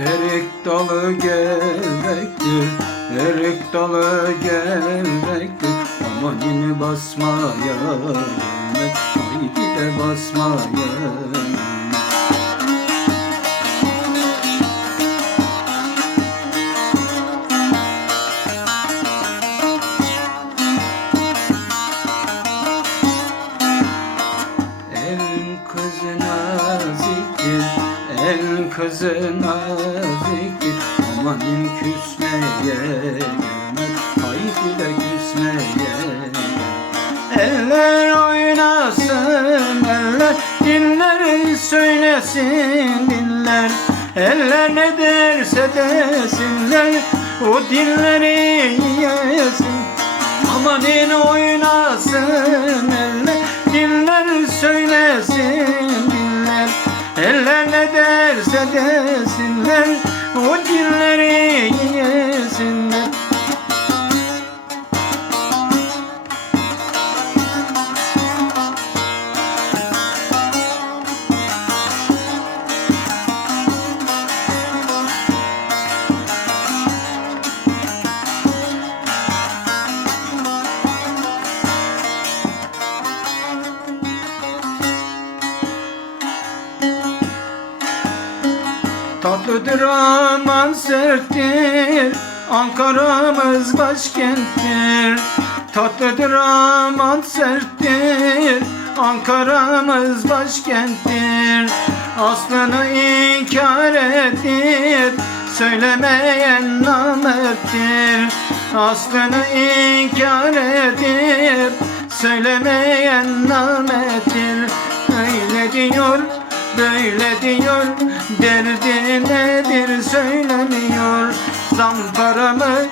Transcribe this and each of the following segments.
Erik dalı gevrektir Erik dalı gevrektir Aman yine basmaya gelme Haydi de basmaya gelme El kızı naziktir, el kızı naziktir Amanın küsmeye gelmez, haydi de küsmeye. Eller oynasın eller, diller söylesin diller Eller ne derse desinler, o dilleri yesin. Amanın oynasın eller Diller söylesin ne Tatlıdır aman serttir Ankara'mız başkenttir. Tatlıdır aman serttir Ankara'mız başkenttir. Aslını inkar edip Söylemeyen namerttir. Aslını inkar edip Söylemeyen namerttir. Öyle diyor Böyle diyor derdi nedir söylemiyor. Zampara mı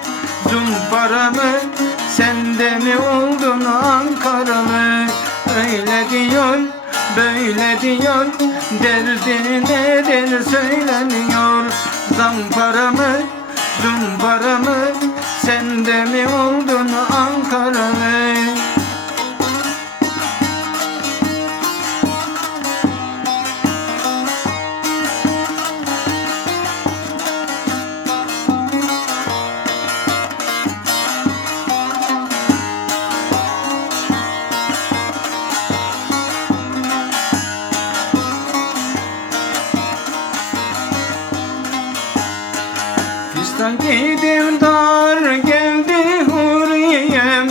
zumpara mı? Sende mi oldun Ankara mı? Öyle diyor böyle diyor. Derdi nedir söylemiyor. Zampara mı zumpara mı? Sende mi oldun Ankara mı Giydim dar geldi huriyem.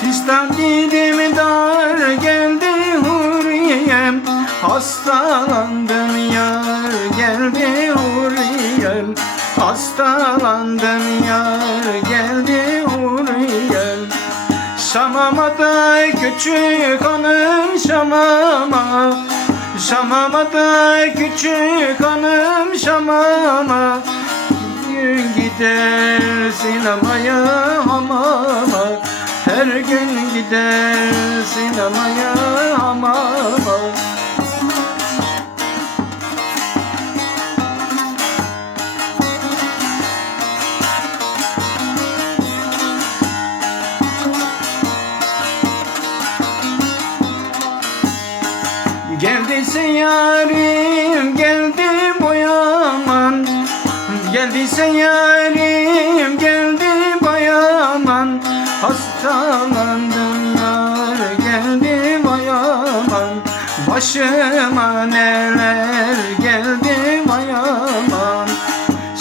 Fistan giydim dar geldi huriyem. Hastalandım yar geldi huriyem. Hastalandım yar geldi huriyem. Şamama da küçük hanım şamama. Şamama da küçük hanım şamama gün gider sinemaya hamama Her gün gider sinemaya hamama Geldiyse yarim geldi Geldiyse yarim geldi bayaman. Hastalandım yar geldi bayaman. Başıma neler geldi bayaman.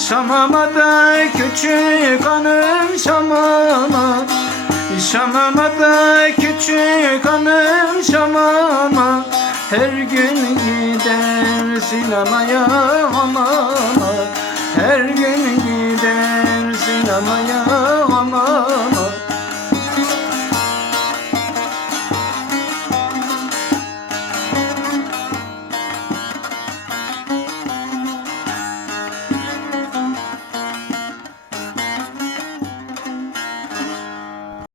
Şamama da küçük hanım şamama. Şamama da küçük hanım şamama. Her gün gider sinemaya hamama Her gün gider sinemaya